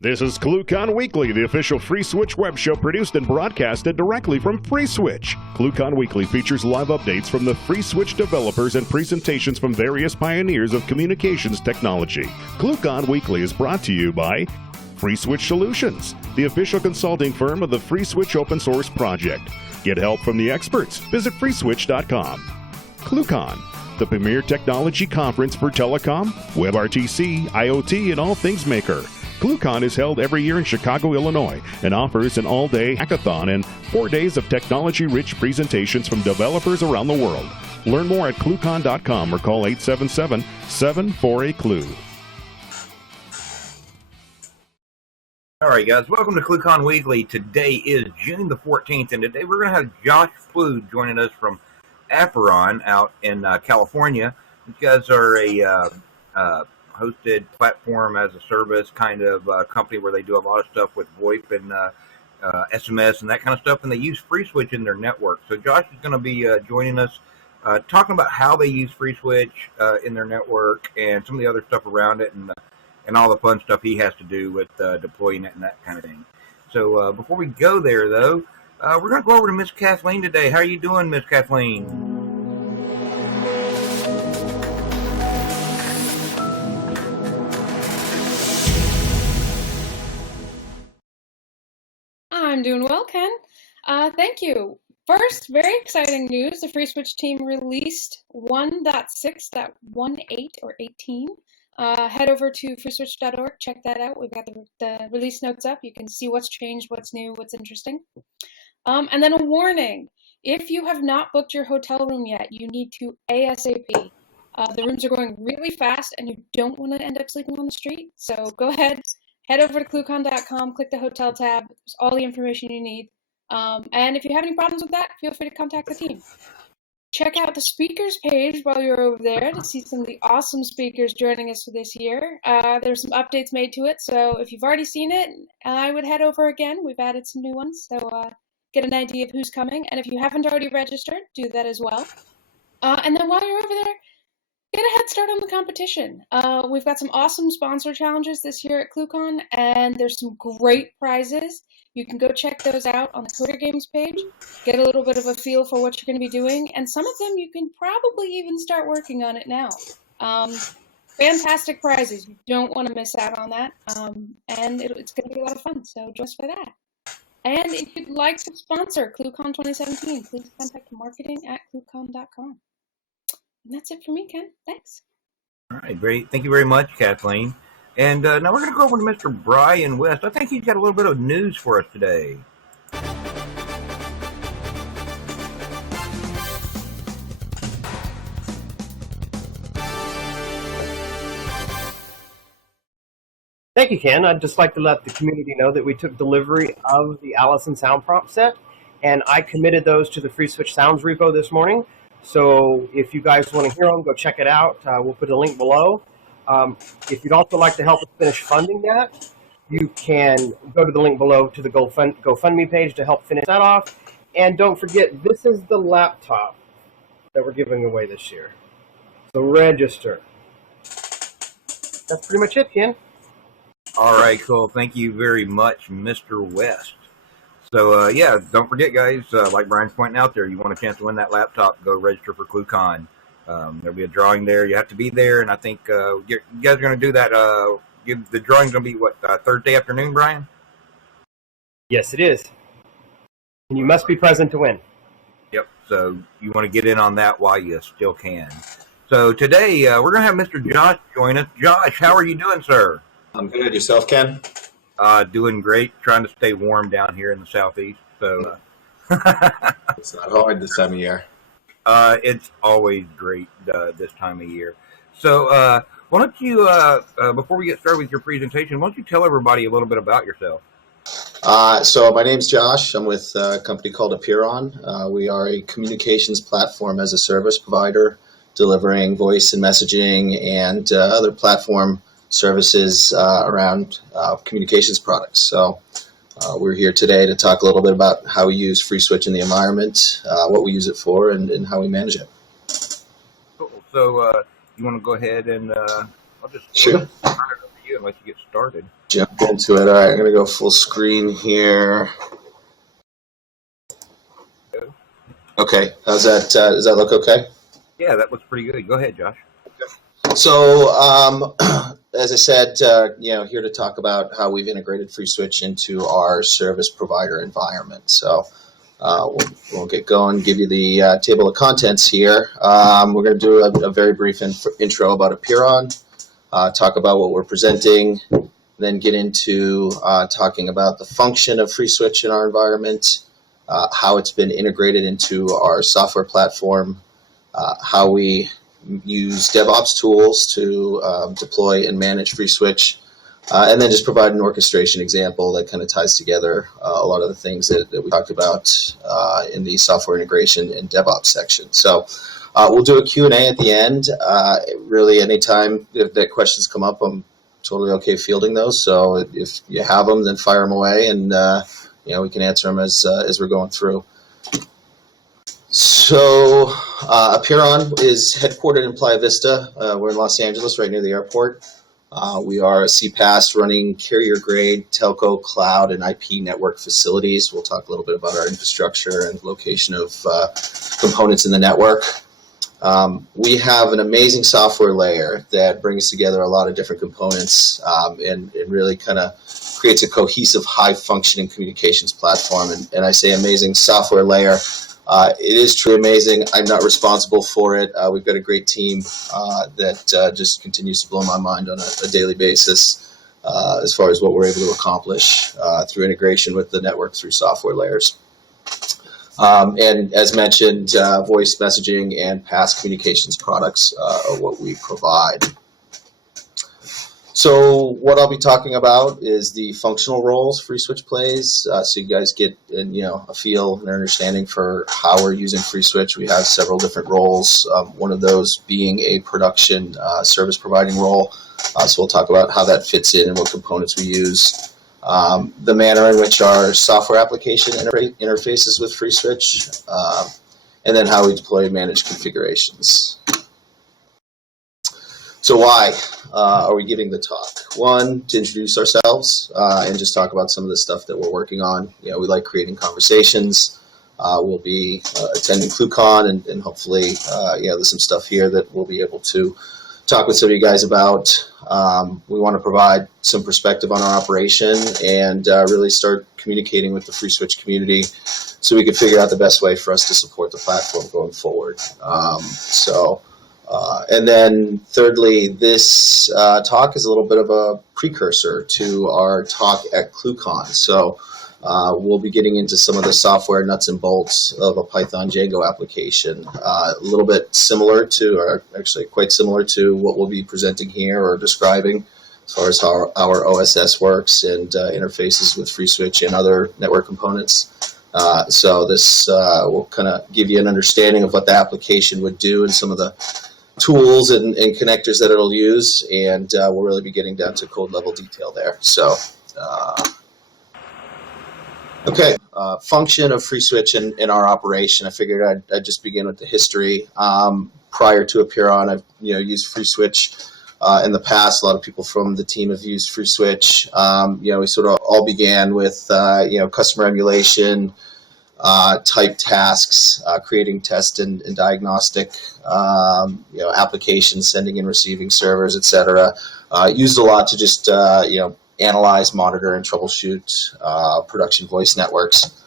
This is ClueCon Weekly, the official FreeSwitch web show produced and broadcasted directly from FreeSwitch. ClueCon Weekly features live updates from the FreeSwitch developers and presentations from various pioneers of communications technology. ClueCon Weekly is brought to you by FreeSwitch Solutions, the official consulting firm of the FreeSwitch open source project. Get help from the experts. Visit freeswitch.com. ClueCon, the premier technology conference for telecom, WebRTC, IoT, and all things maker. ClueCon is held every year in Chicago, Illinois, and offers an all-day hackathon and 4 days of technology-rich presentations from developers around the world. Learn more at ClueCon.com or call 877-748-CLUE. All right, guys, welcome to ClueCon Weekly. Today is June the 14th, and today we're going to have Josh Ploude joining us from Apeiron out in California. These guys are a hosted platform as a service kind of company where they do a lot of stuff with VoIP and SMS and that kind of stuff, and they use FreeSwitch in their network. So Josh is going to be joining us, talking about how they use FreeSwitch in their network and some of the other stuff around it, and all the fun stuff he has to do with deploying it and that kind of thing. So before we go there, though, we're going to go over to Miss Kathleen today. How are you doing, Miss Kathleen? I'm doing well, Ken. Thank you. First, very exciting news. The FreeSwitch team released 1.6.18 or 18. Head over to freeswitch.org, check that out. We've got the release notes up. You can see what's changed, what's new, what's interesting. And then a warning. If you have not booked your hotel room yet, you need to ASAP. The rooms are going really fast, and you don't want to end up sleeping on the street. So go ahead. Head over to ClueCon.com, click the hotel tab. There's all the information you need. And if you have any problems with that, feel free to contact the team. Check out the speakers page while you're over there to see some of the awesome speakers joining us for this year. There's some updates made to it, so if you've already seen it, I would head over again. We've added some new ones, so get an idea of who's coming. And if you haven't already registered, do that as well. And then while you're over there, get a head start on the competition. We've got some awesome sponsor challenges this year at ClueCon, and there's some great prizes. You can go check those out on the Coder Games page, get a little bit of a feel for what you're going to be doing, and some of them you can probably even start working on it now. Fantastic prizes. You don't want to miss out on that, and it's going to be a lot of fun, so join us for that. And if you'd like to sponsor ClueCon 2017, please contact marketing@cluecon.com. And that's it for me, Ken. Thanks. All right, great. Thank you very much, Kathleen. And now we're going to go over to Mr. Brian West. I think he's got a little bit of news for us today. Thank you, Ken. I'd just like to let the community know that we took delivery of the Allison sound prompt set, and I committed those to the FreeSwitch Sounds repo this morning. So if you guys want to hear them, go check it out. We'll put a link below. If you'd also like to help us finish funding that, you can go to the link below to the GoFundMe page to help finish that off. And don't forget, this is the laptop that we're giving away this year. So register. That's pretty much it, Ken. All right, cool. Thank you very much, Mr. West. So, yeah, don't forget, guys, like Brian's pointing out there, you want a chance to win that laptop, go register for ClueCon. There'll be a drawing there. You have to be there, and I think you guys are going to do that. The drawing's going to be, what, Thursday afternoon, Brian? Yes, it is. And you must be present to win. Yep, so you want to get in on that while you still can. So today, we're going to have Mr. Josh join us. Josh, how are you doing, sir? I'm good. Yourself, Ken? Doing great. Trying to stay warm down here in the southeast. So It's not hard this time of year. It's always great this time of year. So why don't you, before we get started with your presentation, why don't you tell everybody a little bit about yourself? So my name's Josh. I'm with a company called Apeiron. We are a communications platform as a service provider, delivering voice and messaging and other platform services around communications products. So we're here today to talk a little bit about how we use FreeSwitch in the environment, what we use it for, and how we manage it. Cool. So you want to go ahead and I'll just Sure. turn it over to you and let you get started. Jump into it. All right, I'm going to go full screen here. Okay, how's that? Does that look okay? Yeah, that looks pretty good. Go ahead, Josh. So, as I said, here to talk about how we've integrated FreeSwitch into our service provider environment. So, we'll get going, give you the table of contents here. We're going to do a very brief intro about Apeiron, talk about what we're presenting, then get into talking about the function of FreeSwitch in our environment, how it's been integrated into our software platform, how we use DevOps tools to deploy and manage FreeSwitch, and then just provide an orchestration example that kind of ties together a lot of the things that we talked about in the software integration and DevOps section. So we'll do a Q&A at the end. Really, anytime that questions come up, I'm totally okay fielding those. So if you have them, then fire them away, and we can answer them as we're going through. So Apeiron is headquartered in Playa Vista. We're in Los Angeles, right near the airport. We are a CPaaS running carrier-grade telco, cloud, and IP network facilities. We'll talk a little bit about our infrastructure and location of components in the network. We have an amazing software layer that brings together a lot of different components and really kind of creates a cohesive, high-functioning communications platform. And I say amazing software layer. It is truly amazing. I'm not responsible for it. We've got a great team that just continues to blow my mind on a daily basis as far as what we're able to accomplish through integration with the network through software layers. And as mentioned, voice messaging and PaaS communications products are what we provide. So what I'll be talking about is the functional roles FreeSwitch plays, so you guys get a feel and understanding for how we're using FreeSwitch. We have several different roles, one of those being a production service providing role. So we'll talk about how that fits in and what components we use. The manner in which our software application interfaces with FreeSwitch, and then how we deploy and manage configurations. So why are we giving the talk? One, to introduce ourselves and just talk about some of the stuff that we're working on. We like creating conversations. We'll be attending ClueCon and hopefully there's some stuff here that we'll be able to talk with some of you guys about. We want to provide some perspective on our operation and really start communicating with the FreeSwitch community so we can figure out the best way for us to support the platform going forward. And then thirdly, this talk is a little bit of a precursor to our talk at ClueCon. So we'll be getting into some of the software nuts and bolts of a Python Django application, a little bit similar to, or actually quite similar to what we'll be presenting here or describing as far as how our OSS works and interfaces with FreeSwitch and other network components. So this will kind of give you an understanding of what the application would do and some of the tools and connectors that it'll use, and we'll really be getting down to code level detail there. So, okay, function of FreeSwitch in our operation. I figured I'd just begin with the history. Prior to Apeiron, I've used FreeSwitch in the past. A lot of people from the team have used FreeSwitch. We sort of all began with customer emulation, type tasks, creating test and diagnostic, applications, sending and receiving servers, etc. Used a lot to just, analyze, monitor, and troubleshoot production voice networks.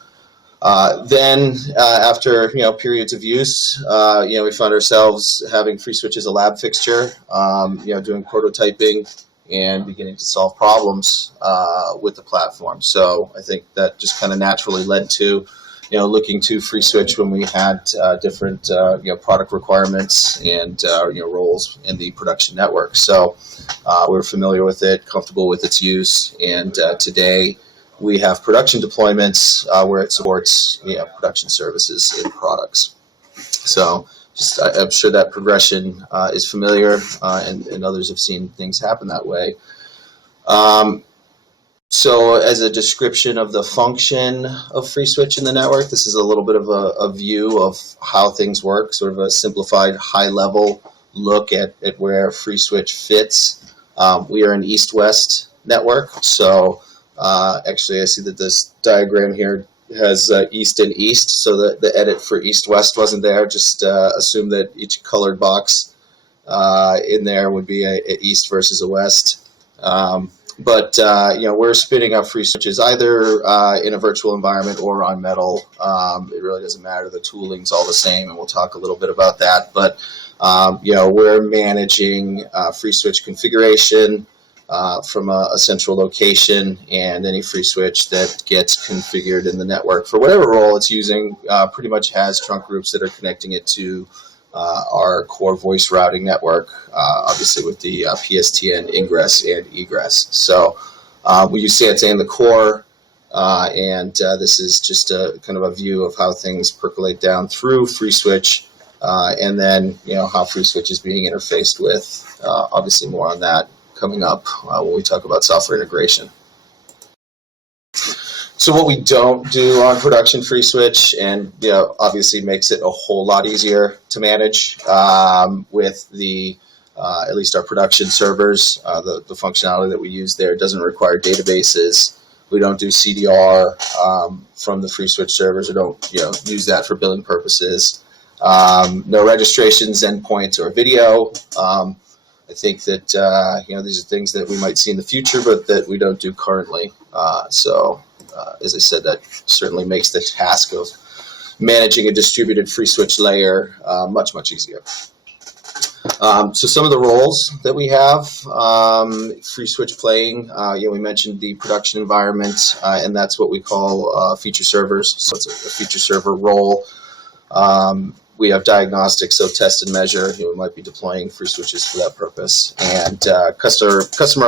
Then, after periods of use, we found ourselves having FreeSwitch as a lab fixture, doing prototyping and beginning to solve problems with the platform. So I think that just kind of naturally led to looking to FreeSwitch when we had different product requirements and roles in the production network. So we're familiar with it, comfortable with its use, and today we have production deployments where it supports production services and products. So I'm sure that progression is familiar, and others have seen things happen that way. So as a description of the function of FreeSwitch in the network, this is a little bit of a view of how things work, sort of a simplified high-level look at where FreeSwitch fits. We are an east-west network, so actually I see that this diagram here has east and east, so the edit for east-west wasn't there. Just assume that each colored box in there would be a east versus a west. But we're spinning up FreeSwitches either in a virtual environment or on Metal. It really doesn't matter. The tooling's all the same, and we'll talk a little bit about that. But we're managing FreeSwitch configuration from a central location, and any FreeSwitch that gets configured in the network for whatever role it's using pretty much has trunk groups that are connecting it to our core voice routing network, obviously with the PSTN ingress and egress. So we use SANTA in the core, and this is just a kind of a view of how things percolate down through FreeSwitch, and then how FreeSwitch is being interfaced with. Obviously, more on that coming up when we talk about software integration. So what we don't do on production FreeSwitch, and obviously makes it a whole lot easier to manage with the at least our production servers, the functionality that we use there doesn't require databases. We don't do CDR from the FreeSwitch servers. We don't use that for billing purposes. No registrations, endpoints, or video. I think that these are things that we might see in the future, but that we don't do currently. As I said, that certainly makes the task of managing a distributed FreeSwitch layer much, much easier. So some of the roles that we have, FreeSwitch playing, we mentioned the production environment, and that's what we call feature servers. So it's a feature server role. We have diagnostics, so test and measure. We might be deploying FreeSwitches for that purpose, and customer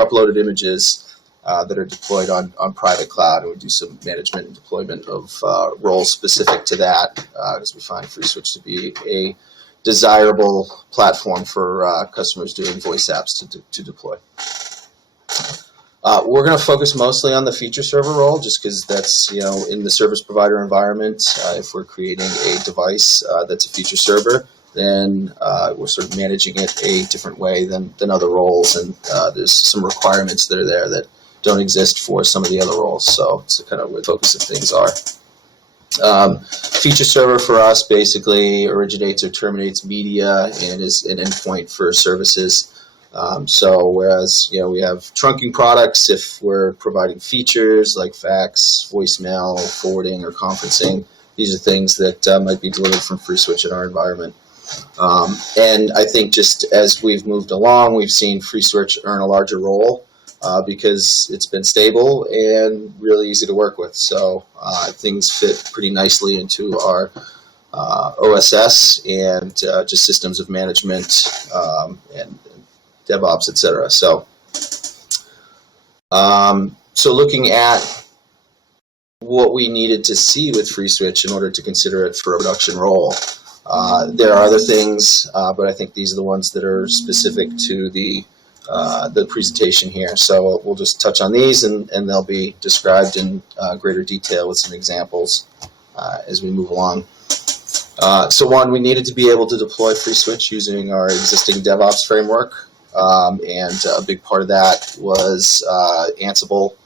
uploaded images that are deployed on private cloud, and we do some management and deployment of roles specific to that, because we find FreeSwitch to be a desirable platform for customers doing voice apps to deploy. We're going to focus mostly on the feature server role, just because that's in the service provider environment. If we're creating a device that's a feature server, then we're sort of managing it a different way than other roles, and there's some requirements that are there that don't exist for some of the other roles. So it's kind of where the focus of things are. Feature server for us basically originates or terminates media and is an endpoint for services. So whereas we have trunking products, if we're providing features like fax, voicemail, forwarding, or conferencing, these are things that might be delivered from FreeSwitch in our environment. And I think just as we've moved along, we've seen FreeSwitch earn a larger role because it's been stable and really easy to work with. So things fit pretty nicely into our OSS and just systems of management and DevOps, etc. So, looking at what we needed to see with FreeSwitch in order to consider it for a production role, there are other things, but I think these are the ones that are specific to the presentation here. So we'll just touch on these, and they'll be described in greater detail with some examples as we move along. So one, we needed to be able to deploy FreeSwitch using our existing DevOps framework, and a big part of that was Ansible,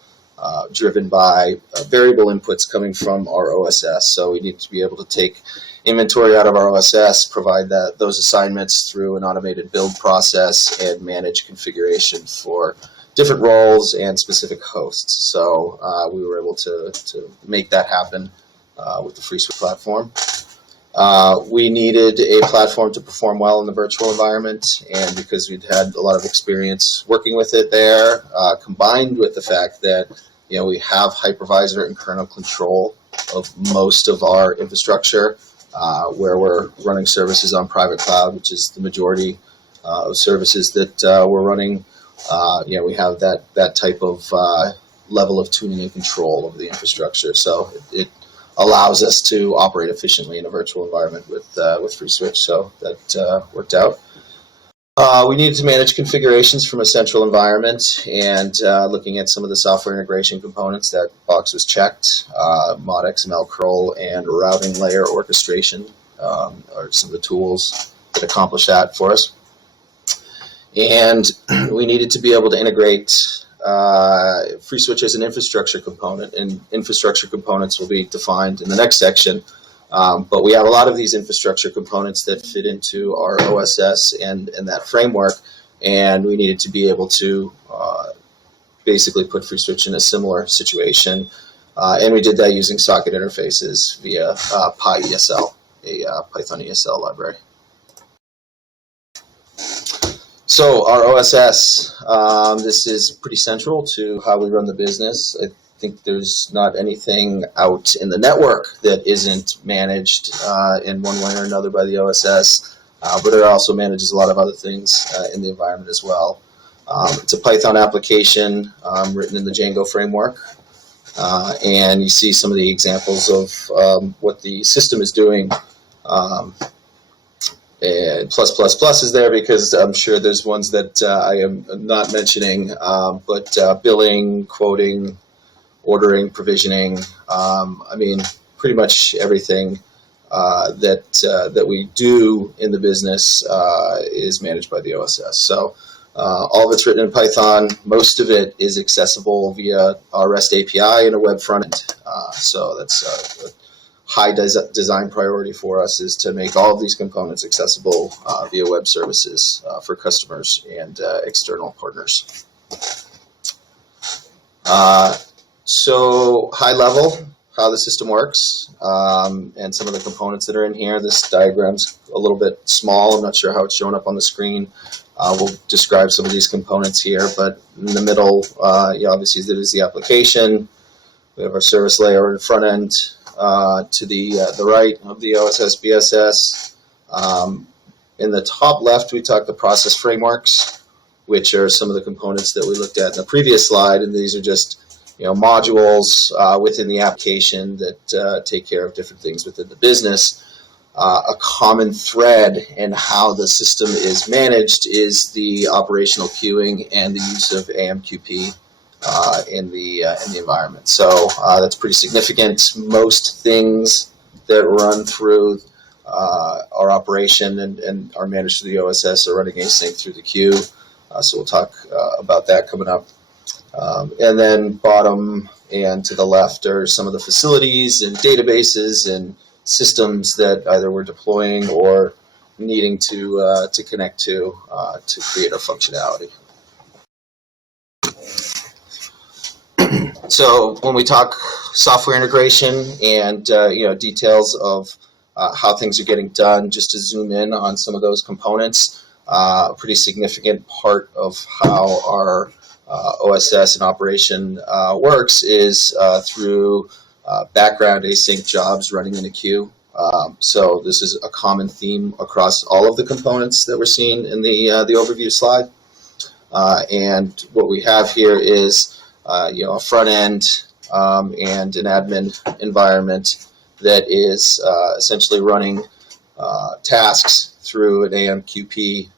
driven by variable inputs coming from our OSS. So we needed to be able to take inventory out of our OSS, provide those assignments through an automated build process, and manage configuration for different roles and specific hosts. So we were able to make that happen with the FreeSwitch platform. We needed a platform to perform well in the virtual environment, and because we'd had a lot of experience working with it there, combined with the fact that we have hypervisor and kernel control of most of our infrastructure, where we're running services on private cloud, which is the majority of services that we're running. We have that type of level of tuning and control over the infrastructure. So it allows us to operate efficiently in a virtual environment with FreeSwitch. So that worked out. We needed to manage configurations from a central environment, and looking at some of the software integration components, that box was checked. ModCurl and routing layer orchestration are some of the tools that accomplish that for us. And we needed to be able to integrate FreeSwitch as an infrastructure component, and infrastructure components will be defined in the next section. But we have a lot of these infrastructure components that fit into our OSS and that framework, and we needed to be able to basically put FreeSwitch in a similar situation. And we did that using socket interfaces via PyESL, a Python ESL library. So our OSS, this is pretty central to how we run the business. I think there's not anything out in the network that isn't managed in one way or another by the OSS, but it also manages a lot of other things in the environment as well. It's a Python application written in the Django framework, and you see some of the examples of what the system is doing. And +++ is there because I'm sure there's ones that I am not mentioning, but billing, quoting, ordering, provisioning, I mean, pretty much everything that we do in the business is managed by the OSS. So all of it's written in Python. Most of it is accessible via our REST API and a web front end. So that's a high design priority for us, is to make all of these components accessible via web services for customers and external partners. So high level, how the system works, and some of the components that are in here. This diagram's a little bit small. I'm not sure how it's showing up on the screen. We'll describe some of these components here, but in the middle, obviously that is the application. We have our service layer in front end. To the right of the OSS BSS. In the top left, we talk the process frameworks, which are some of the components that we looked at in the previous slide, and these are just modules within the application that take care of different things within the business. A common thread in how the system is managed is the operational queuing and the use of AMQP in the environment. So that's pretty significant. Most things that run through our operation and are managed through the OSS are running async through the queue. So we'll talk about that coming up. And then bottom and to the left are some of the facilities and databases and systems that either we're deploying or needing to connect to create our functionality. So when we talk software integration and details of how things are getting done, just to zoom in on some of those components, a pretty significant part of how our OSS and operation works is through background async jobs running in a queue. So this is a common theme across all of the components that we're seeing in the overview slide. And what we have here is a front end and an admin environment that is essentially running tasks through an AMQP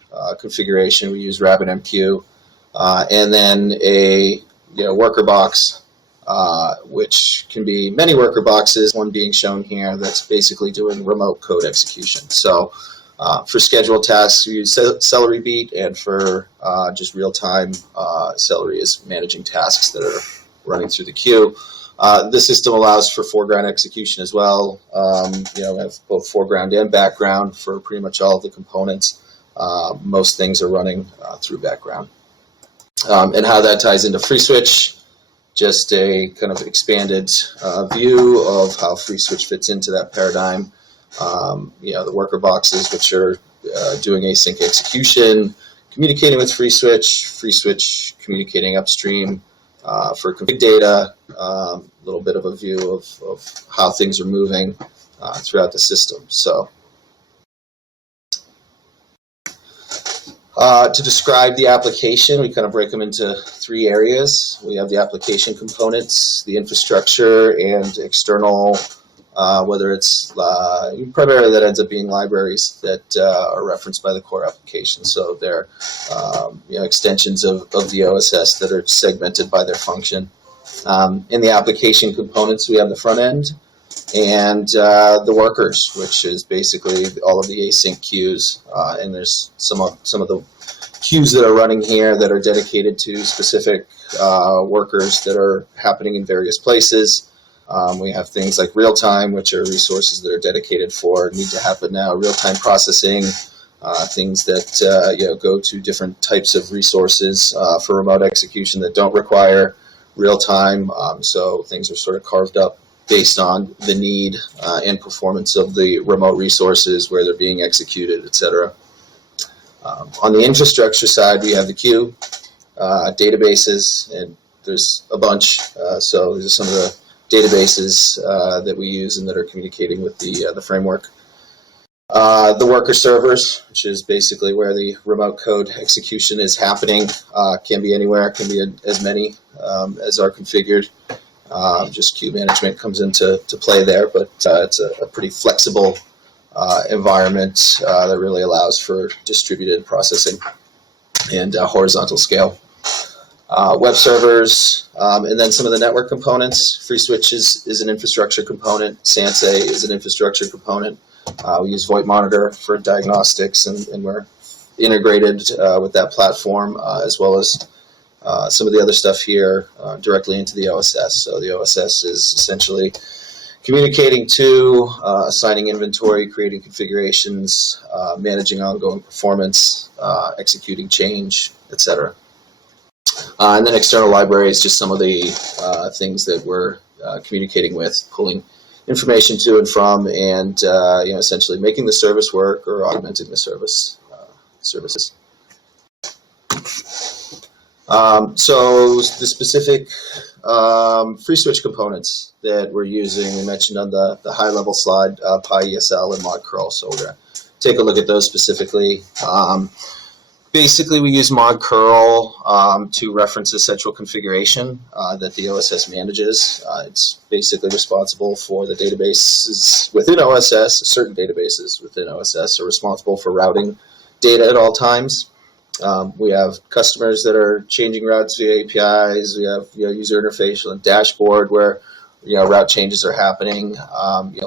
configuration. We use RabbitMQ, and then a worker box, which can be many worker boxes. One being shown here that's basically doing remote code execution. So for scheduled tasks, we use Celery Beat, and for just real-time, Celery is managing tasks that are running through the queue. The system allows for foreground execution as well. We have both foreground and background for pretty much all of the components. Most things are running through background. And how that ties into FreeSwitch, just a kind of expanded view of how FreeSwitch fits into that paradigm. The worker boxes, which are doing async execution, communicating with FreeSwitch, FreeSwitch communicating upstream for config data, a little bit of a view of how things are moving throughout the system. So to describe the application, we kind of break them into three areas. We have the application components, the infrastructure, and external, whether it's primarily that ends up being libraries that are referenced by the core application. So they're extensions of the OSS that are segmented by their function. In the application components, we have the front end and the workers, which is basically all of the async queues. And there's some of the queues that are running here that are dedicated to specific workers that are happening in various places. We have things like real-time, which are resources that are dedicated for need to happen now, real-time processing, things that go to different types of resources for remote execution that don't require real-time. So things are sort of carved up based on the need and performance of the remote resources, where they're being executed, etc. On the infrastructure side, we have the queue, databases, and there's a bunch. So these are some of the databases that we use and that are communicating with the framework. The worker servers, which is basically where the remote code execution is happening, can be anywhere, can be as many as are configured. Just queue management comes into play there, but it's a pretty flexible environment that really allows for distributed processing and horizontal scale. Web servers, and then some of the network components. FreeSwitch is an infrastructure component. Sansa is an infrastructure component. We use VoIP Monitor for diagnostics, and we're integrated with that platform, as well as some of the other stuff here directly into the OSS. So the OSS is essentially communicating to, assigning inventory, creating configurations, managing ongoing performance, executing change, etc. And then external libraries, just some of the things that we're communicating with, pulling information to and from, and essentially making the service work or augmenting the services. So the specific FreeSwitch components that we're using, we mentioned on the high-level slide, PyESL and ModCurl. So we're going to take a look at those specifically. Basically, we use ModCurl to reference a central configuration that the OSS manages. It's basically responsible for the databases within OSS. Certain databases within OSS are responsible for routing data at all times. We have customers that are changing routes via APIs. We have user interface and dashboard where route changes are happening.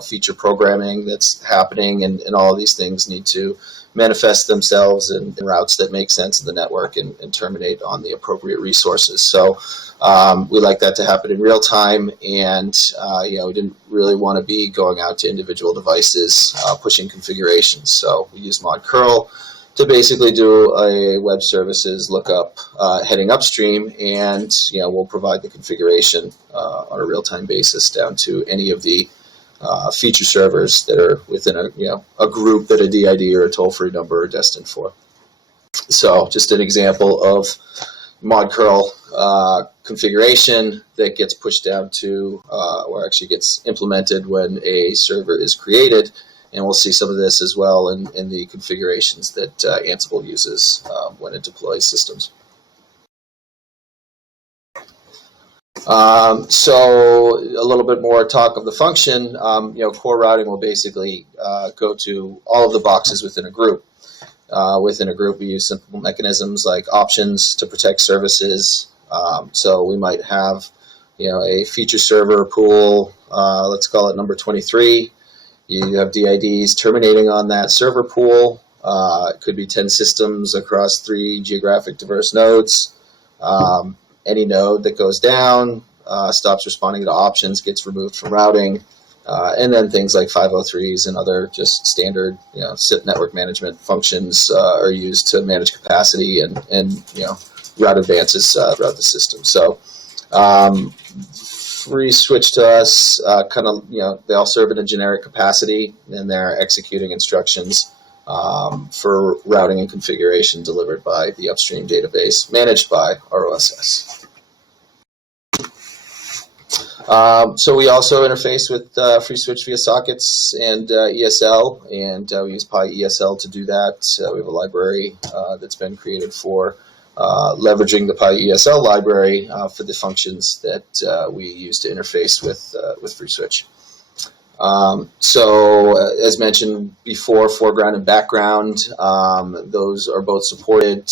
Feature programming that's happening, and all of these things need to manifest themselves in routes that make sense in the network and terminate on the appropriate resources. So we like that to happen in real time, and we didn't really want to be going out to individual devices pushing configurations. So we use ModCurl to basically do a web services lookup heading upstream, and we'll provide the configuration on a real-time basis down to any of the feature servers that are within a group that a DID or a toll-free number are destined for. So just an example of ModCurl configuration that gets pushed down to, or actually gets implemented when a server is created. And we'll see some of this as well in the configurations that Ansible uses when it deploys systems. So a little bit more talk of the function. Core routing will basically go to all of the boxes within a group. Within a group, we use simple mechanisms like options to protect services. So we might have, a feature server pool. Let's call it number 23. You have DIDs terminating on that server pool. It could be 10 systems across 3 geographic diverse nodes. Any node that goes down, stops responding to options, gets removed from routing. And then things like 503s and other just standard SIP network management functions are used to manage capacity and route advances throughout the system. So FreeSwitch to us, they all serve in a generic capacity, and they're executing instructions for routing and configuration delivered by the upstream database managed by our OSS. So we also interface with FreeSwitch via sockets and ESL, and we use PyESL to do that. We have a library that's been created for leveraging the PyESL library for the functions that we use to interface with FreeSwitch. So as mentioned before, foreground and background, those are both supported.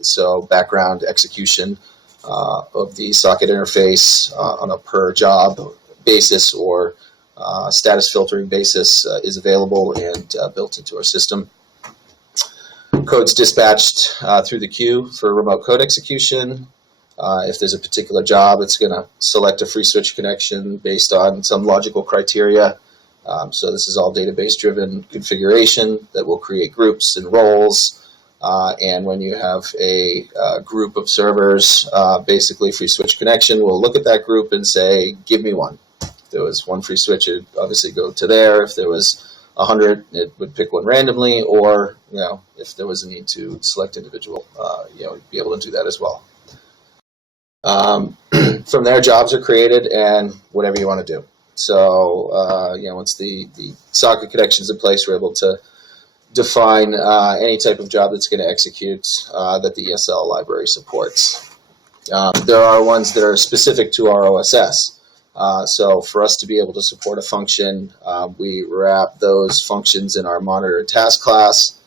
So background execution of the socket interface on a per job basis or status filtering basis is available and built into our system. code's dispatched through the queue for remote code execution. If there's a particular job, it's going to select a FreeSwitch connection based on some logical criteria. So this is all database-driven configuration that will create groups and roles. And when you have a group of servers, basically FreeSwitch connection will look at that group and say, give me one. If there was one FreeSwitch, it would obviously go to there. If there was 100, it would pick one randomly, or if there was a need to select individual, be able to do that as well. From there, jobs are created and whatever you want to do. So once the socket connection's in place, we're able to define any type of job that's going to execute that the ESL library supports. There are ones that are specific to our OSS. So for us to be able to support a function, we wrap those functions in our monitor task class,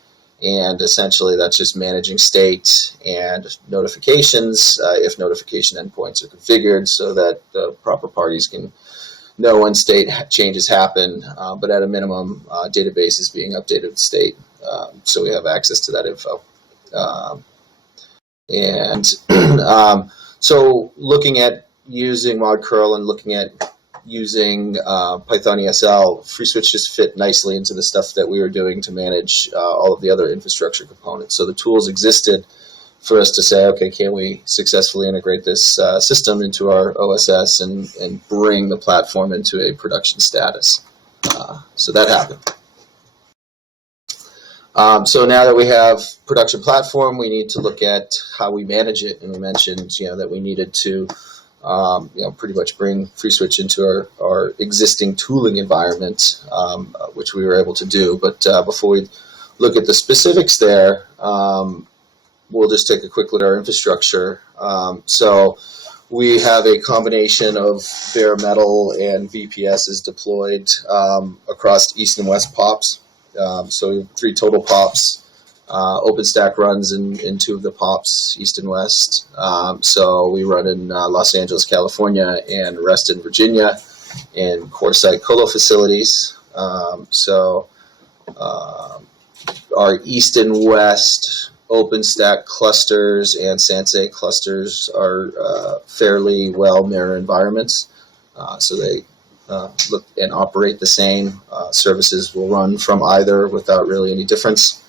and essentially that's just managing state and notifications if notification endpoints are configured so that the proper parties can know when state changes happen, but at a minimum, database is being updated with state, so we have access to that info. So looking at using ModCurl and looking at using Python ESL, FreeSwitch just fit nicely into the stuff that we were doing to manage all of the other infrastructure components. So the tools existed for us to say, okay, can we successfully integrate this system into our OSS and bring the platform into a production status? So that happened. So now that we have production platform, we need to look at how we manage it. And we mentioned, that we needed to, pretty much bring FreeSwitch into our existing tooling environment, which we were able to do. But before we look at the specifics there, we'll just take a quick look at our infrastructure. So we have a combination of bare metal and VPSs deployed across east and west POPs. So we have 3 total POPs. OpenStack runs in 2 of the POPs, east and west. So we run in Los Angeles, California, and Reston, Virginia, in core site colo facilities. So our east and west OpenStack clusters and Sansei clusters are fairly well mirror environments. So they look and operate the same. Services will run from either without really any difference.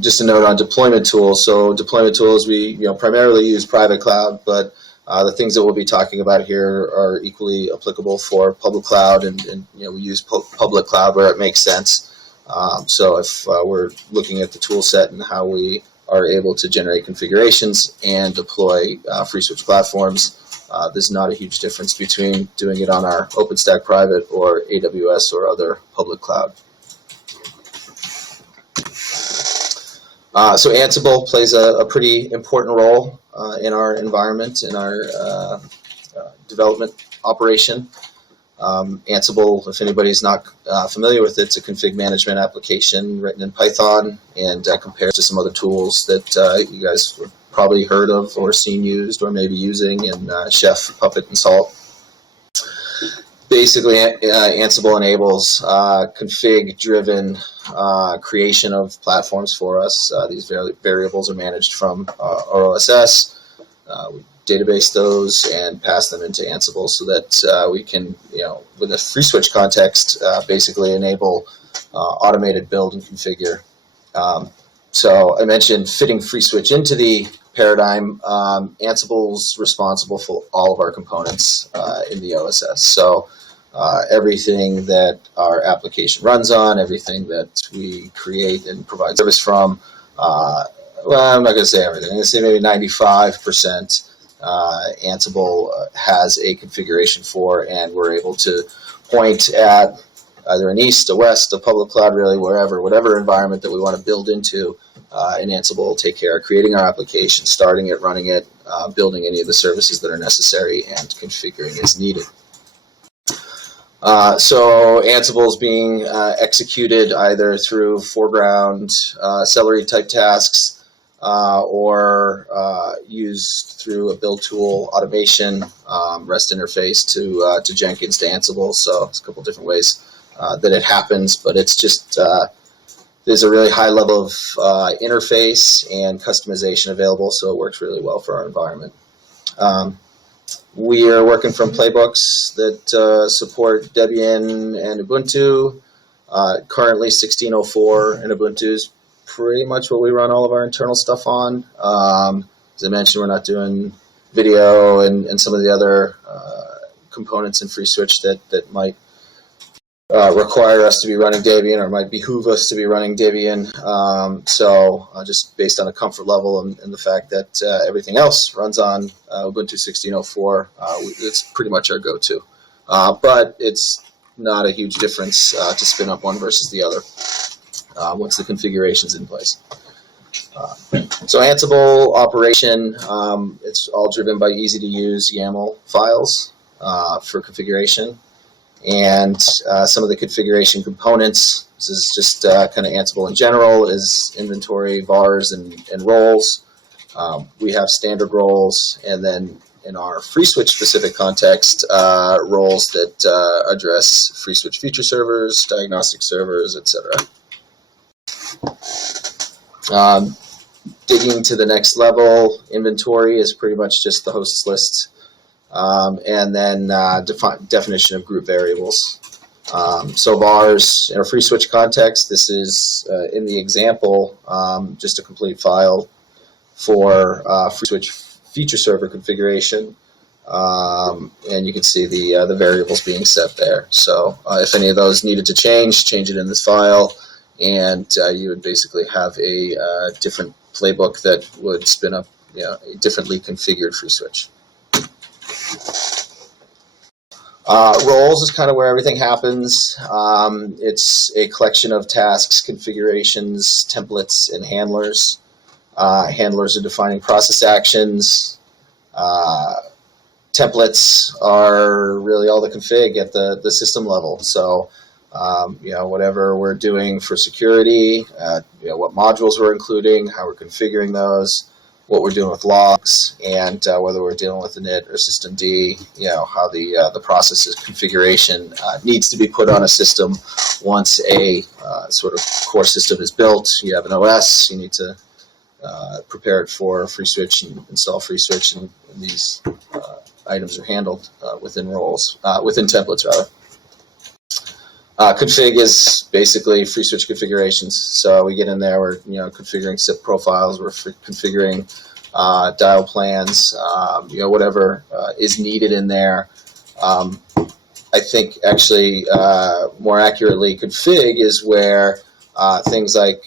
Just a note on deployment tools. So deployment tools, we primarily use private cloud, but the things that we'll be talking about here are equally applicable for public cloud, and we use public cloud where it makes sense. So if we're looking at the tool set and how we are able to generate configurations and deploy FreeSwitch platforms, there's not a huge difference between doing it on our OpenStack private or AWS or other public cloud. So Ansible plays a pretty important role in our environment, in our development operation. Ansible, if anybody's not familiar with it, it's a config management application written in Python and compares to some other tools that you guys have probably heard of or seen used or maybe using in Chef, Puppet, and Salt. Basically, Ansible enables config-driven creation of platforms for us. These variables are managed from our OSS. We database those and pass them into Ansible so that we can, with a FreeSwitch context, basically enable automated build and configure. So I mentioned fitting FreeSwitch into the paradigm. Ansible's responsible for all of our components in the OSS. So everything that our application runs on, everything that we create and provide service from, well, I'm not going to say everything. I'm going to say maybe 95%. Ansible has a configuration for, and we're able to point at either an east, a west, a public cloud, really whatever environment that we want to build into, and Ansible will take care of creating our application, starting it, running it, building any of the services that are necessary, and configuring as needed. So Ansible is being executed either through foreground Celery type tasks, or used through a build tool automation, REST interface to Jenkins to Ansible. So it's a couple different ways that it happens, but it's just there's a really high level of interface and customization available, so it works really well for our environment. We are working from Playbooks that support Debian and Ubuntu. Currently 16.04 and Ubuntu is pretty much what we run all of our internal stuff on. As I mentioned, we're not doing video and some of the other components in FreeSwitch that might require us to be running Debian or might behoove us to be running Debian. So just based on a comfort level and the fact that everything else runs on Ubuntu 16.04, it's pretty much our go-to. But it's not a huge difference to spin up one versus the other once the configuration's in place. So Ansible operation, it's all driven by easy-to-use YAML files for configuration. And some of the configuration components, this is just kind of Ansible in general, is inventory, vars, and roles. We have standard roles, and then in our FreeSwitch specific context, roles that address FreeSwitch feature servers, diagnostic servers, etc. Digging to the next level, inventory is pretty much just the hosts list. And then definition of group variables. So vars, in a FreeSwitch context, this is, in the example, just a complete file for FreeSwitch feature server configuration. And you can see the variables being set there. So if any of those needed to change it in this file, and you would basically have a different playbook that would spin up a differently configured FreeSwitch. Roles is kind of where everything happens. It's a collection of tasks, configurations, templates, and handlers. Handlers are defining process actions. Templates are really all the config at the system level. So, whatever we're doing for security, what modules we're including, how we're configuring those, what we're doing with logs, and whether we're dealing with init or systemd, how the process's configuration needs to be put on a system once a sort of core system is built. You have an OS, you need to prepare it for FreeSwitch and install FreeSwitch, and these items are handled within roles, within templates rather. Config is basically FreeSwitch configurations. So we get in there, we're configuring SIP profiles, we're configuring dial plans, whatever is needed in there. I think actually more accurately, config is where things like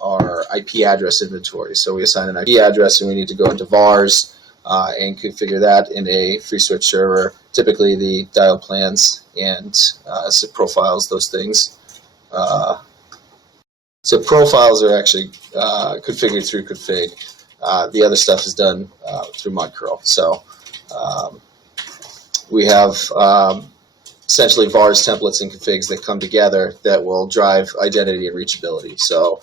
our IP address inventory. So we assign an IP address and we need to go into vars and configure that in a FreeSwitch server. Typically the dial plans and SIP profiles, those things. SIP profiles are actually configured through config. The other stuff is done through ModCurl. So we have essentially vars, templates, and configs that come together that will drive identity and reachability. So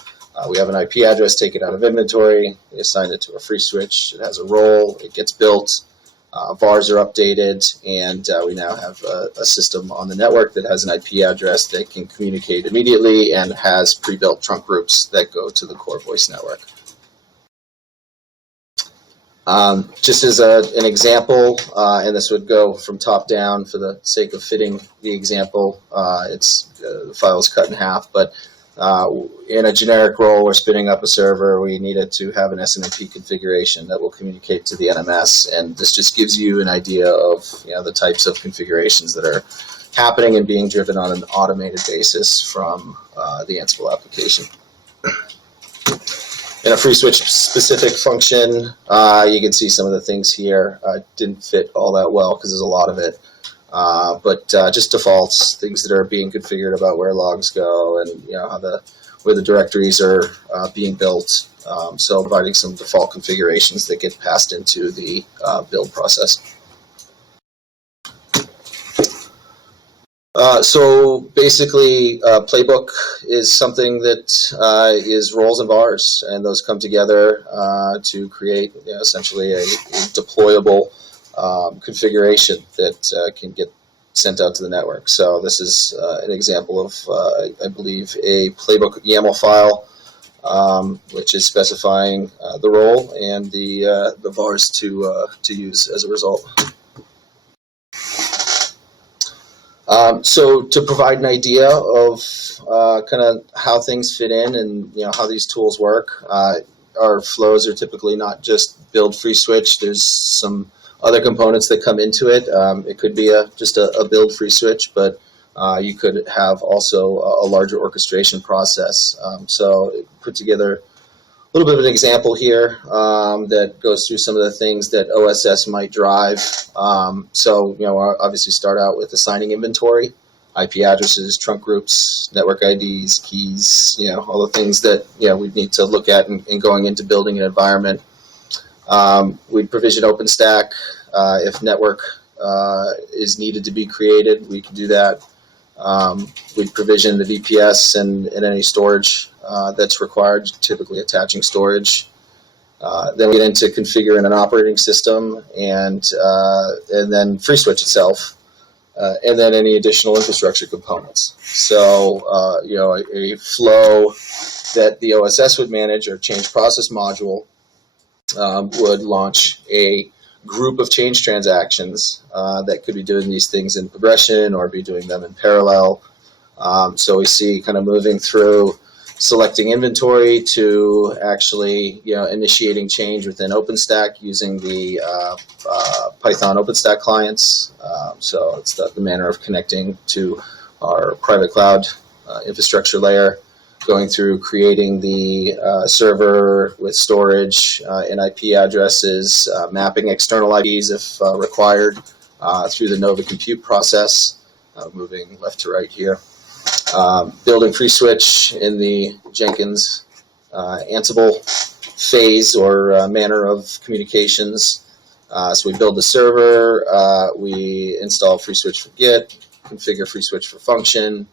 we have an IP address, take it out of inventory, we assign it to a FreeSwitch, it has a role, it gets built, vars are updated, and we now have a system on the network that has an IP address that can communicate immediately and has pre-built trunk groups that go to the core voice network. Just as an example, and this would go from top down for the sake of fitting the example, the file is cut in half, but in a generic role, we're spinning up a server. We needed to have an SNMP configuration that will communicate to the NMS, and this just gives you an idea of the types of configurations that are happening and being driven on an automated basis from the Ansible application. In a FreeSwitch specific function, you can see some of the things here. Didn't fit all that well because there's a lot of it. But just defaults, things that are being configured about where logs go and where the directories are being built. So providing some default configurations that get passed into the build process. So basically, Playbook is something that is roles and vars, and those come together to create essentially a deployable configuration that can get sent out to the network. So this is an example of, I believe, a Playbook YAML file, which is specifying the role and the vars to use as a result. So to provide an idea of kind of how things fit in and how these tools work, our flows are typically not just build FreeSwitch. There's some other components that come into it. It could be just a build FreeSwitch, but you could have also a larger orchestration process. So put together a little bit of an example here that goes through some of the things that OSS might drive. So obviously start out with assigning inventory, IP addresses, trunk groups, network IDs, keys, all the things that we'd need to look at in going into building an environment. We'd provision OpenStack. If network is needed to be created, we can do that. We'd provision the VPS and any storage that's required, typically attaching storage. Then we get into configuring an operating system and then FreeSwitch itself, and then any additional infrastructure components. So, a flow that the OSS would manage, or change process module, would launch a group of change transactions that could be doing these things in progression or be doing them in parallel. So we see kind of moving through selecting inventory to actually initiating change within OpenStack using the Python OpenStack clients. So it's the manner of connecting to our private cloud infrastructure layer, going through creating the server with storage and IP addresses, mapping external IDs if required through the Nova compute process, moving left to right here. Building FreeSwitch in the Jenkins Ansible phase or manner of communications. So we build the server, we install FreeSwitch for Git, configure FreeSwitch for function,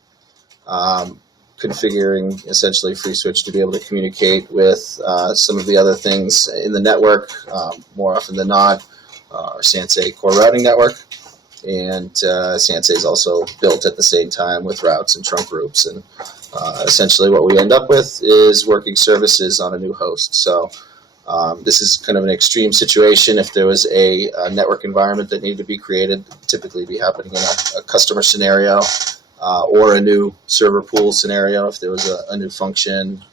configuring essentially FreeSwitch to be able to communicate with some of the other things in the network, more often than not, our Sansei core routing network. And Sansei is also built at the same time with routes and trunk groups. And essentially what we end up with is working services on a new host. So this is kind of an extreme situation. If there was a network environment that needed to be created, typically be happening in a customer scenario or a new server pool scenario. If there was a new function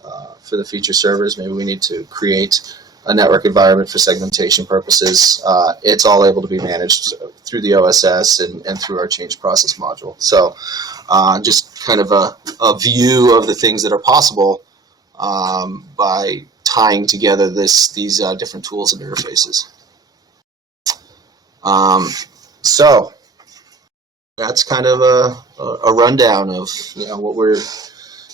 for the feature servers, maybe we need to create a network environment for segmentation purposes. It's all able to be managed through the OSS and through our change process module. So just kind of a view of the things that are possible by tying together these different tools and interfaces. So that's kind of a rundown of what we're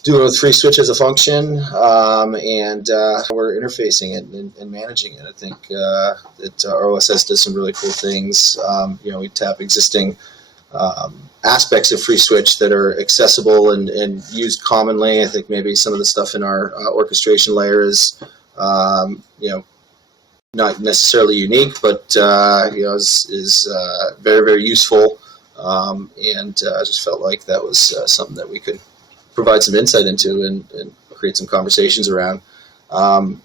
doing with FreeSwitch as a function, and we're interfacing it and managing it. I think that our OSS does some really cool things. We tap existing aspects of FreeSwitch that are accessible and used commonly. I think maybe some of the stuff in our orchestration layer is, not necessarily unique, but is very, very useful. And I just felt like that was something that we could provide some insight into and create some conversations around.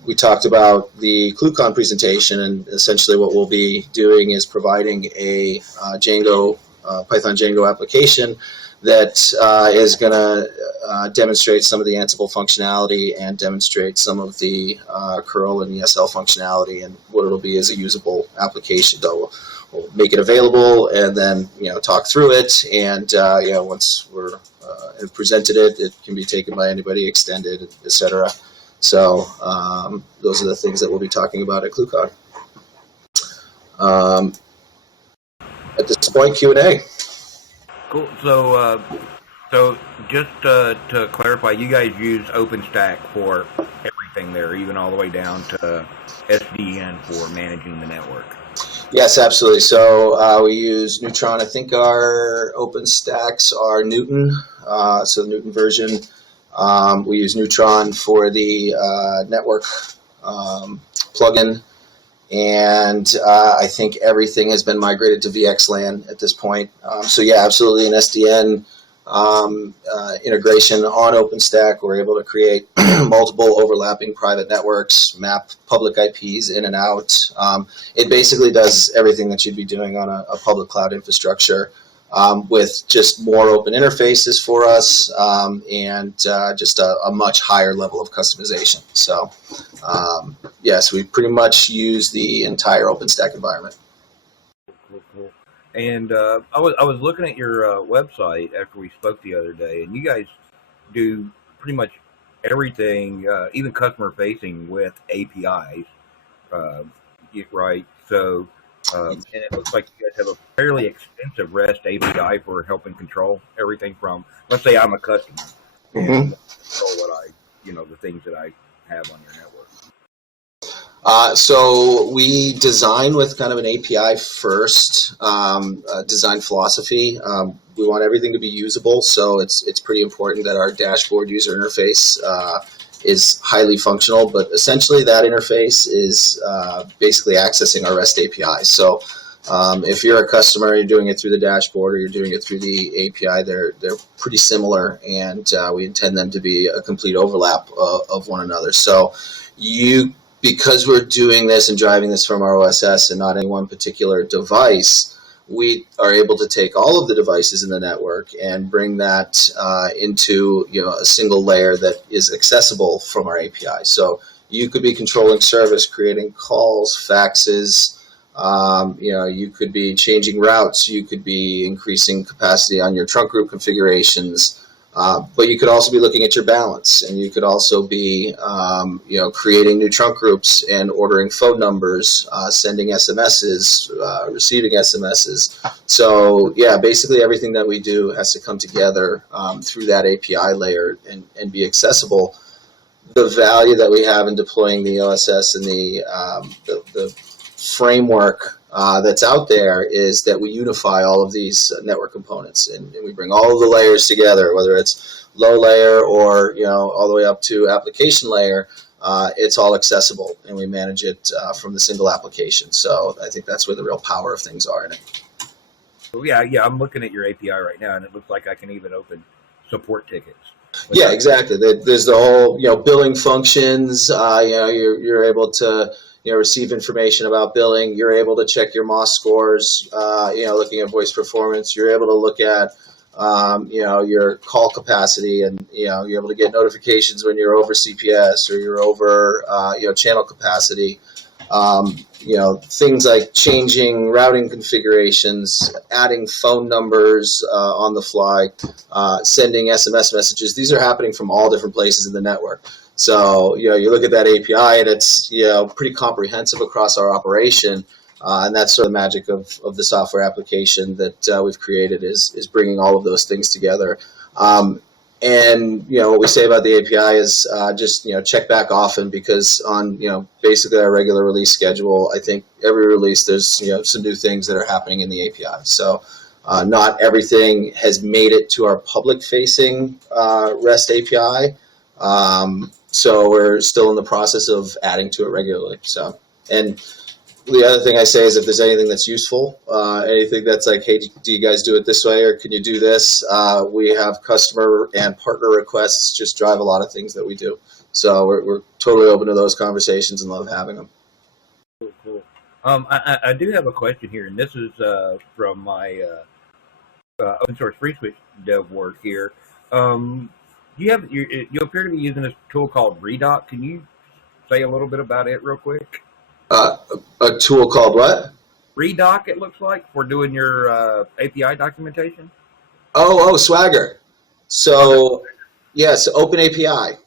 We talked about the ClueCon presentation, and essentially what we'll be doing is providing a Python Django application that is going to demonstrate some of the Ansible functionality and demonstrate some of the curl and ESL functionality, and what it'll be is a usable application. We'll make it available and then talk through it, and once we're have presented it, it can be taken by anybody, extended, etc. So those are the things that we'll be talking about at ClueCon. At this point, Q&A. Cool. So just to clarify, you guys use OpenStack for everything there, even all the way down to SDN for managing the network. Yes, absolutely. So we use Neutron. I think our OpenStacks are Newton, so the Newton version. We use Neutron for the network plugin. and I think everything has been migrated to VXLAN at this point. So yeah, absolutely an SDN integration on OpenStack. We're able to create multiple overlapping private networks, map public IPs in and out. It basically does everything that you'd be doing on a public cloud infrastructure, with just more open interfaces for us, and just a much higher level of customization. So yes, we pretty much use the entire OpenStack environment. Cool. And I was looking at your website after we spoke the other day, and you guys do pretty much everything, even customer facing, with APIs, right? So, and it looks like you guys have a fairly extensive REST API for helping control everything from, let's say I'm a customer, and control what the things that I have on your network. So we design with kind of an API first design philosophy. We want everything to be usable, so it's pretty important that our dashboard user interface is highly functional, but essentially that interface is basically accessing our REST API. So if you're a customer, you're doing it through the dashboard or you're doing it through the API, they're pretty similar, and we intend them to be a complete overlap of one another. So because we're doing this and driving this from our OSS and not any one particular device, we are able to take all of the devices in the network and bring that into a single layer that is accessible from our API. So you could be controlling service, creating calls, faxes. You could be changing routes. You could be increasing capacity on your trunk group configurations. But you could also be looking at your balance, and you could also be, creating new trunk groups and ordering phone numbers, sending SMSs, receiving SMSs. So yeah, basically everything that we do has to come together through that API layer and be accessible. The value that we have in deploying the OSS and the framework that's out there is that we unify all of these network components, and we bring all of the layers together, whether it's low layer or all the way up to application layer. It's all accessible, and we manage it from the single application. So I think that's where the real power of things are in it. Yeah, I'm looking at your API right now, and it looks like I can even open support tickets. Yeah, exactly. There's the whole billing functions. You're able to receive information about billing. You're able to check your MOS scores, looking at voice performance. You're able to look at, your call capacity, and, you're able to get notifications when you're over CPS or you're over, channel capacity. Things like changing routing configurations, adding phone numbers on the fly, sending SMS messages. These are happening from all different places in the network. So, you look at that API, and it's, pretty comprehensive across our operation. And that's sort of the magic of the software application that we've created is bringing all of those things together. And, what we say about the API is just, check back often, because on, basically our regular release schedule, I think every release there's, some new things that are happening in the API. So not everything has made it to our public-facing REST API. So we're still in the process of adding to it regularly. So, and the other thing I say is if there's anything that's useful, anything that's like, hey, do you guys do it this way, or can you do this? We have customer and partner requests just drive a lot of things that we do. So we're totally open to those conversations and love having them. Cool. I do have a question here, and this is from my open source FreeSwitch dev work here. You appear to be using this tool called Redoc. Can you say a little bit about it real quick? A tool called what? Redoc, it looks like, for doing your API documentation. Oh, Swagger. So, yes, Open API.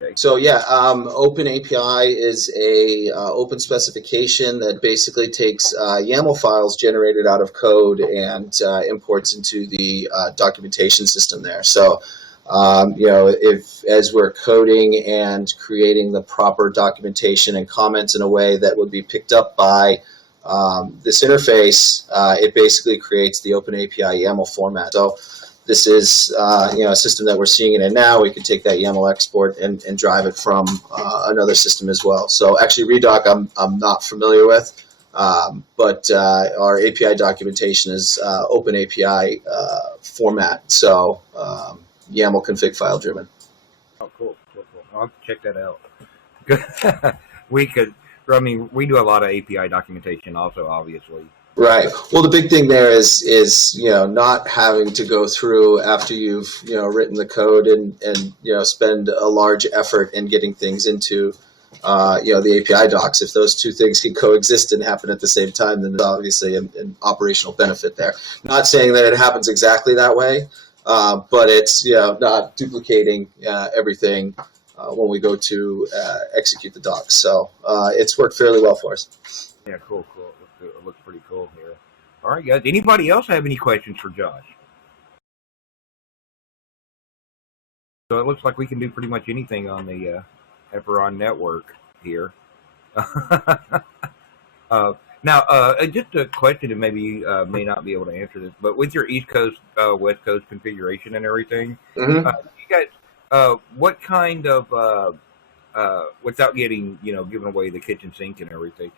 Okay. So yeah, Open API is a open specification that basically takes YAML files generated out of code and imports into the documentation system there. So, if as we're coding and creating the proper documentation and comments in a way that would be picked up by this interface, it basically creates the Open API YAML format. So this is a system that we're seeing it in now, we can take that YAML export and drive it from another system as well. So actually, Redoc I'm not familiar with, but our API documentation is Open API format, so YAML config file driven. Oh, cool. I'll have to check that out. We do a lot of API documentation also, obviously. Right. Well, the big thing there is not having to go through after you've written the code and spend a large effort in getting things into the API docs. If those two things can coexist and happen at the same time, then there's obviously an operational benefit there. Not saying that it happens exactly that way, but it's not duplicating everything when we go to execute the docs. So it's worked fairly well for us. Yeah, cool. It looks pretty cool here. All right, guys. Anybody else have any questions for Josh? So it looks like we can do pretty much anything on the Apeiron network here. Now, just a question, and maybe you may not be able to answer this, but with your East Coast, West Coast configuration and everything, you guys, what kind of, without getting, giving away the kitchen sink and everything,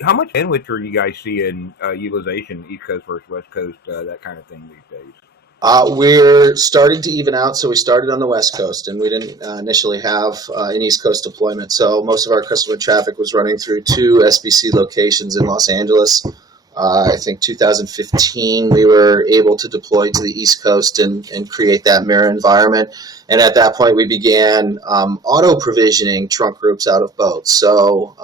how much bandwidth are you guys seeing utilization, East Coast versus West Coast, that kind of thing these days? We're starting to even out, so we started on the West Coast, and we didn't initially have an East Coast deployment. So most of our customer traffic was running through 2 SBC locations in Los Angeles. I think 2015 we were able to deploy to the East Coast and create that mirror environment. And at that point, we began auto-provisioning trunk groups out of both. So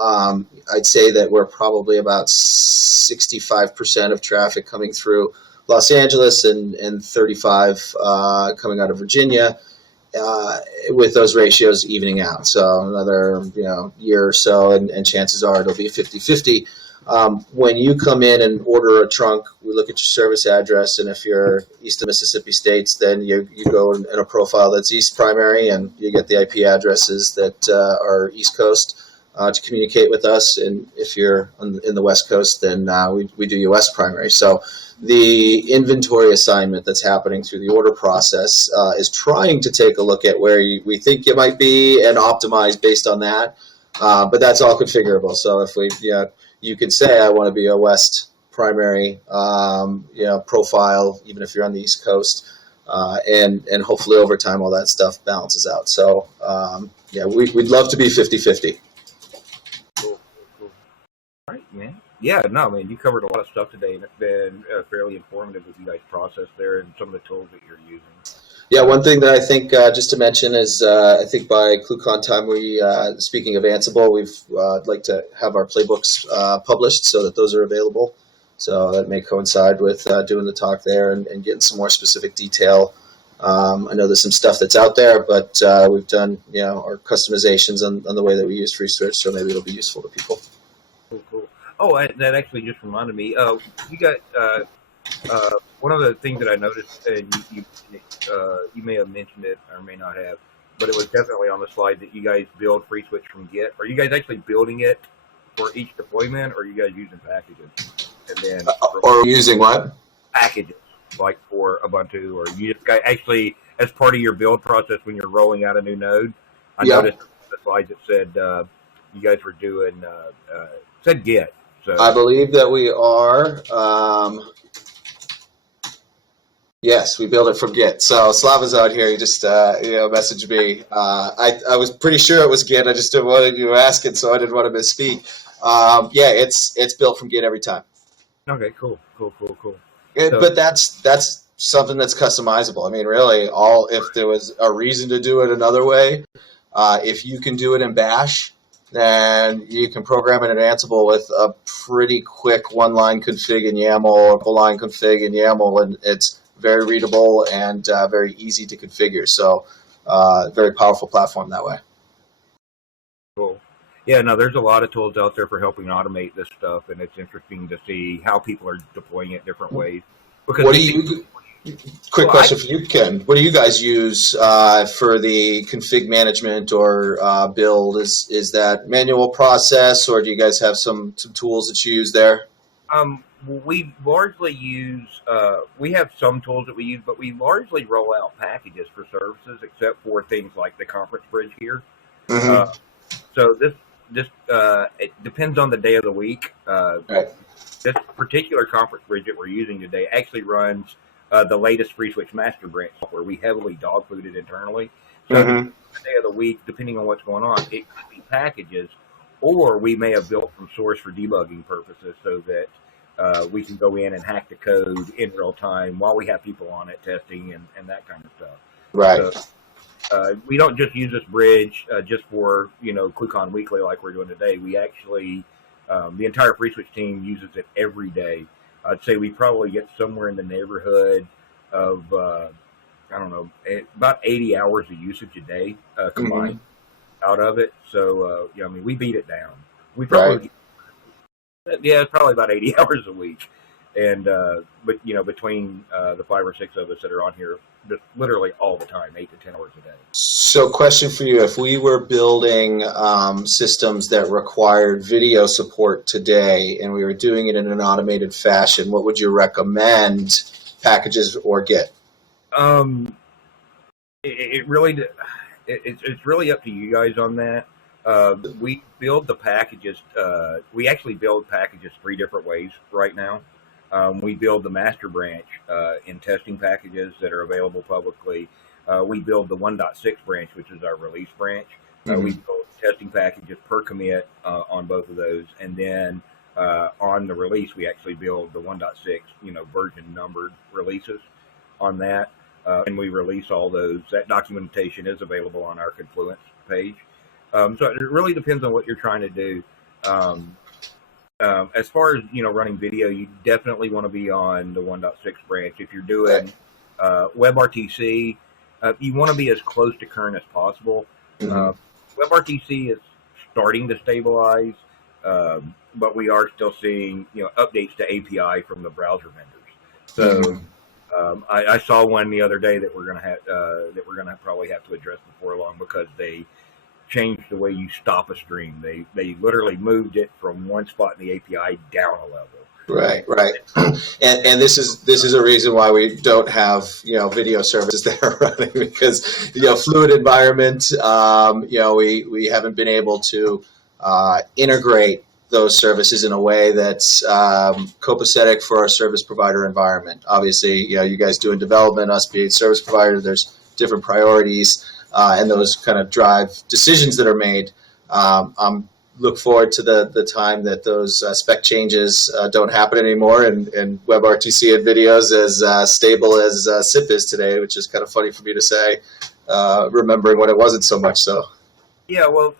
I'd say that we're probably about 65% of traffic coming through Los Angeles and 35 coming out of Virginia, with those ratios evening out. So another year or so, and chances are it'll be 50-50. When you come in and order a trunk, we look at your service address, and if you're east of Mississippi states, then you go in a profile that's East primary, and you get the IP addresses that are East Coast to communicate with us. And if you're in the West Coast, then we do US primary. So the inventory assignment that's happening through the order process is trying to take a look at where we think it might be and optimize based on that. But that's all configurable. So if you could say, I want to be a West primary, profile, even if you're on the East Coast, and hopefully over time all that stuff balances out. So we'd love to be 50-50. Cool. All right, man. Yeah, no, man, you covered a lot of stuff today, and it's been fairly informative with you guys' process there and some of the tools that you're using. Yeah, one thing that I think just to mention is I think by ClueCon time, speaking of Ansible, we've like to have our playbooks published so that those are available. So that may coincide with doing the talk there and getting some more specific detail. I know there's some stuff that's out there, but we've done our customizations on the way that we use FreeSwitch, so maybe it'll be useful to people. Cool. Oh, that actually just reminded me. You got one of the things that I noticed, and you may have mentioned it or may not have, but it was definitely on the slide that you guys build FreeSwitch from Git. Are you guys actually building it for each deployment, or are you guys using packages? And then or using what? Packages, like for Ubuntu, or you just guys actually, as part of your build process when you're rolling out a new node, I noticed the slides that said you guys were doing said Git. So I believe that we are. Yes, we build it from Git. So Slava's out here. He just messaged me. I was pretty sure it was Git. I just didn't want you to ask it, so I didn't want to misspeak. It's built from Git every time. Okay, cool. But that's something that's customizable. I mean, really, if there was a reason to do it another way, if you can do it in Bash, then you can program it in Ansible with a pretty quick one-line config in YAML or a full-line config in YAML, and it's very readable and very easy to configure. So very powerful platform that way. Cool. Yeah, no, there's a lot of tools out there for helping automate this stuff, and it's interesting to see how people are deploying it different ways. Because quick question for you, Ken. What do you guys use for the config management or build? Is that manual process, or do you guys have some tools that you use there? We largely use, we have some tools that we use, but we largely roll out packages for services, except for things like the conference bridge here. Mm-hmm. So it depends on the day of the week. Right. This particular conference bridge that we're using today actually runs the latest FreeSwitch master branch software. We heavily dog-fooded internally. So Mm-hmm. the day of the week, depending on what's going on, it could be packages, or we may have built from source for debugging purposes so that we can go in and hack the code in real time while we have people on it testing and that kind of stuff. Right. So, we don't just use this bridge just for, ClueCon Weekly like we're doing today. We actually, the entire FreeSwitch team uses it every day. I'd say we probably get somewhere in the neighborhood of, about 80 hours of usage a day combined out of it. So, we beat it down. We probably, it's probably about 80 hours a week. And, but, between the 5 or 6 of us that are on here, just literally all the time, 8 to 10 hours a day. So question for you, if we were building systems that required video support today and we were doing it in an automated fashion, what would you recommend, packages or Git? It's really up to you guys on that. We build the packages. We actually build packages 3 different ways right now. We build the master branch in testing packages that are available publicly. We build the 1.6 branch, which is our release branch. We build testing packages per commit on both of those. And then on the release, we actually build the 1.6, version numbered releases on that. And we release all those. That documentation is available on our Confluence page. So it really depends on what you're trying to do. As far as, running video, you definitely want to be on the 1.6 branch. If you're doing WebRTC, you want to be as close to current as possible. WebRTC is starting to stabilize, but we are still seeing, updates to API from the browser vendors. So I saw one the other day that we're going to probably have to address before long, because they changed the way you stop a stream. They literally moved it from one spot in the API down a level. Right. And this is a reason why we don't have, video services that are running, because, fluid environment, we haven't been able to integrate those services in a way that's copacetic for our service provider environment. Obviously, you guys doing development, us being service provider, there's different priorities, and those kind of drive decisions that are made. I'm look forward to the time that those spec changes don't happen anymore, and WebRTC and videos as stable as SIP is today, which is kind of funny for me to say, remembering when it wasn't so much so. Yeah, well,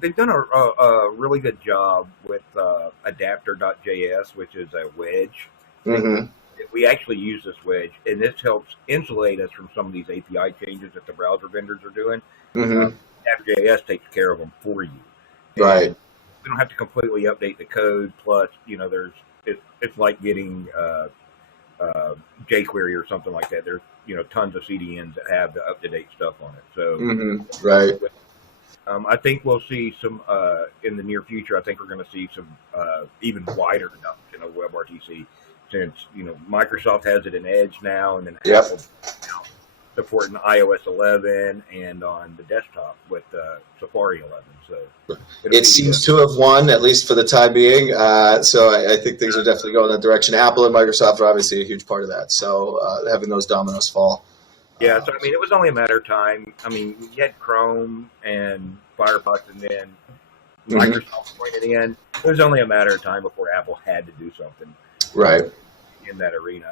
they've done a really good job with adapter.js, which is a wedge. We actually use this wedge, and this helps insulate us from some of these API changes that the browser vendors are doing. Adapter.js takes care of them for you. Right. And we don't have to completely update the code. Plus, it's like getting jQuery or something like that. There's tons of CDNs that have the up-to-date stuff on it. So right. I think we'll see some in the near future. I think we're going to see some even wider adoption of WebRTC, since Microsoft has it in Edge now, and then Apple now supporting iOS 11 and on the desktop with Safari 11. So it seems to have won, at least for the time being. So I think things are definitely going in that direction. Apple and Microsoft are obviously a huge part of that. So having those dominoes fall. Yeah, so it was only a matter of time. You had Chrome and Firefox, and then Microsoft pointed in. It was only a matter of time before Apple had to do something. Right. In that arena.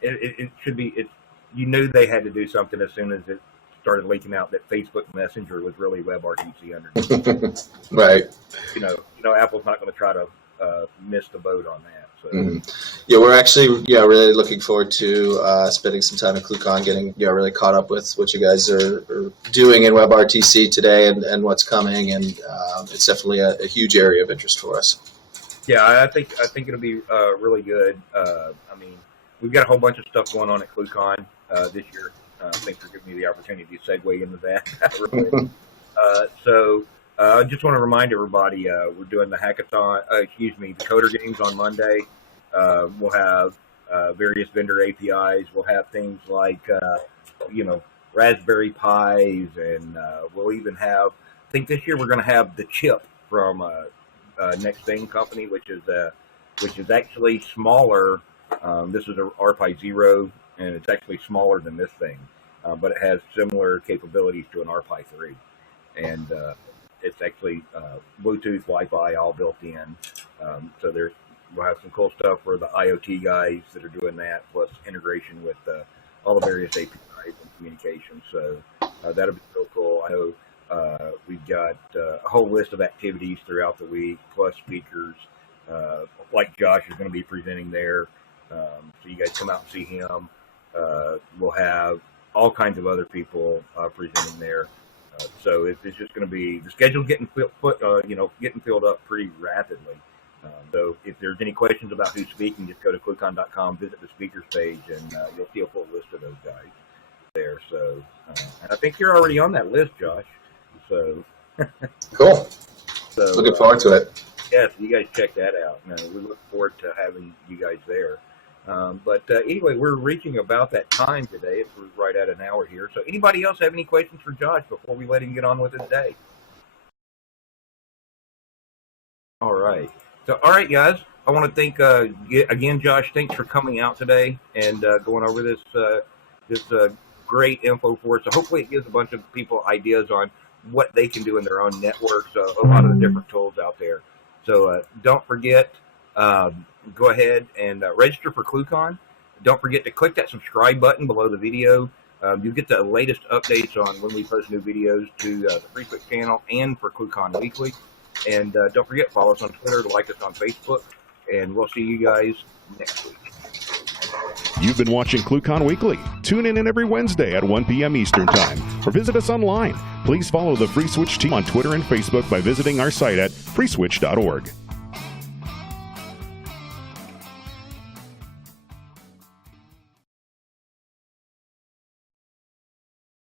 It should be. You knew they had to do something as soon as it started leaking out that Facebook Messenger was really WebRTC underneath. Right. Apple's not going to try to miss the boat on that. So. Yeah, we're actually really looking forward to spending some time at ClueCon, getting really caught up with what you guys are doing in WebRTC today and what's coming, and it's definitely a huge area of interest for us. Yeah, I think it'll be really good. We've got a whole bunch of stuff going on at ClueCon this year. Thanks for giving me the opportunity to segue into that. So I just want to remind everybody we're doing the hackathon, the coder games on Monday. We'll have various vendor APIs. We'll have things like, Raspberry Pis, and we'll even have, I think this year we're going to have the chip from Next Thing Company, which is actually smaller. This is a RPi 0, and it's actually smaller than this thing, but it has similar capabilities to an RPi 3. And it's actually Bluetooth, Wi-Fi, all built in. So we'll have some cool stuff for the IoT guys that are doing that, plus integration with all the various APIs and communications. So that'll be so cool. I know we've got a whole list of activities throughout the week, plus speakers. Like Josh is going to be presenting there. So you guys come out and see him. We'll have all kinds of other people presenting there. So it's just going to be, the schedule's getting filled up pretty rapidly. So if there's any questions about who's speaking, just go to ClueCon.com, visit the speakers page, and you'll see a full list of those guys there. So, and I think you're already on that list, Josh. So cool. So looking forward to it. Yeah, so you guys check that out. We look forward to having you guys there. But anyway, we're reaching about that time today. It's right at an hour here. So anybody else have any questions for Josh before we let him get on with his day? All right. So, all right, guys. I want to thank, again, Josh, thanks for coming out today and going over this great info for us. So hopefully it gives a bunch of people ideas on what they can do in their own networks, a lot of the different tools out there. So don't forget, go ahead and register for ClueCon. Don't forget to click that subscribe button below the video. You'll get the latest updates on when we post new videos to the FreeSwitch channel and for ClueCon Weekly. And don't forget, follow us on Twitter, like us on Facebook, and we'll see you guys next week. You've been watching ClueCon Weekly. Tune in every Wednesday at 1 p.m. Eastern Time, or visit us online. Please follow the FreeSwitch team on Twitter and Facebook by visiting our site at freeswitch.org.